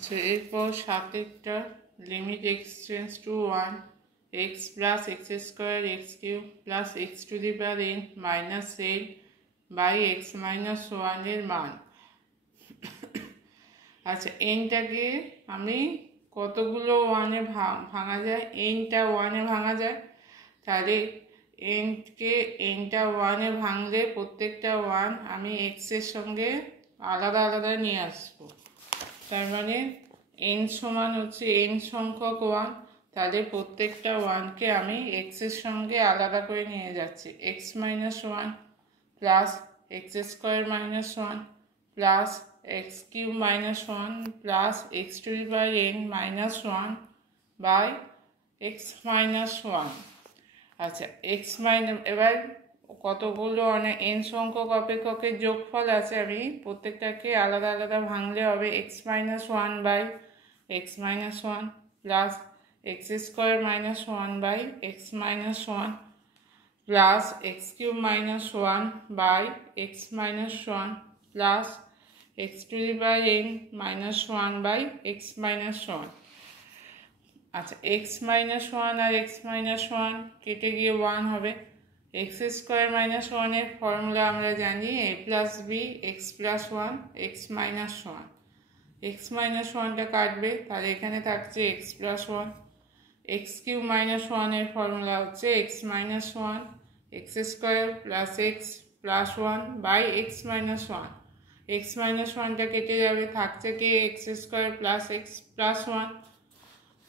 আচ্ছা, এরপর সাতেরটা limit x tends to 1 x plus x square x cube plus x to the power n minus n by x minus 1 এর মান। আচ্ছা, এনটাকে আমি কতগুলো ওয়ানে ভাঙা যায়? এনটা ওয়ানে ভাঙা যায়, তাহলে এনটা ওয়ানে ভাঙলে প্রত্যেকটা ওয়ান আমি এক্সের সঙ্গে আলাদা আলাদা নিয়ে আসবো। তার মানে এন সমান হচ্ছে এন সংখ্যক ওয়ান, তাহলে প্রত্যেকটা ওয়ানকে আমি এক্সের সঙ্গে আলাদা করে নিয়ে যাচ্ছি। X minus one plus x square minus one plus x cube minus one plus x to the power n minus one by x minus one. আচ্ছা, এক্স মাইনাস এবার কতগুলো এন সংখ্যক অপেক্ষকের যোগফল আছে, আমি প্রত্যেকটাকে আলাদা আলাদা ভাঙলে হবে x minus one by x minus one plus x square minus one by x minus one plus x cube minus one by x minus one plus x to the power n minus one by x minus one. আচ্ছা, x minus one আর x minus one কেটে গিয়ে one হবে। X square minus ওয়ানের formula আমরা জানি A plus B x plus one x minus one. X minus ওয়ানটা কাটবে, তাহলে এখানে থাকছে x plus one. X cube minus ওয়ানের ফর্মুলা হচ্ছে x minus one x square plus x plus one by x minus one. X minus ওয়ানটা কেটে যাবে, থাকছে কি x square plus x plus one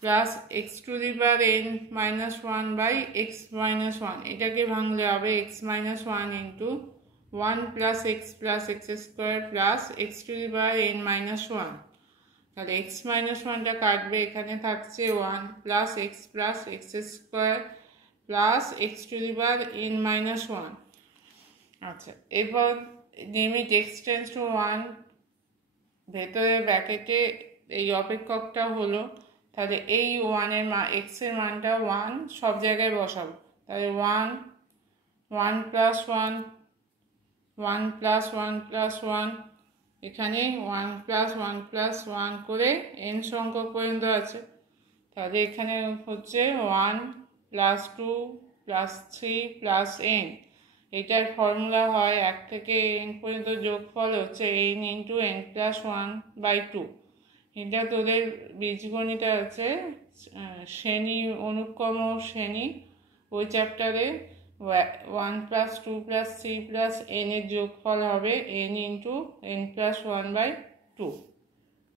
plus x to the power n minus one by x minus one. এটাকে ভাঙলে হবে x minus one into one plus x square plus x to the power n minus one. তাহলে x minus ওয়ানটা কাটবে, এখানে থাকছে one plus x square plus x to the power n minus one. আচ্ছা, এরপর limit x tends two one, ভেতরে ব্র্যাকেটে এই অপেক্ষকটা হলো, তাহলে এই ওয়ানের এক্সের মানটা ওয়ান সব জায়গায় বসাবো। তাহলে one plus one one plus one plus one, এখানে ওয়ান প্লাস ওয়ান করে n সংখ্যক পর্যন্ত আছে। তাহলে এখানে হচ্ছে one plus two plus three plus n। এটার ফর্মুলা হয় এক থেকে n পর্যন্ত যোগফল হচ্ছে n into n plus one by two. এটা তোদের বীজগণিত আছে শ্রেণী অনুক্রম শ্রেণী, ওই চ্যাপ্টারে one plus two plus three plus n এর যোগফল হবে n into n plus one by two.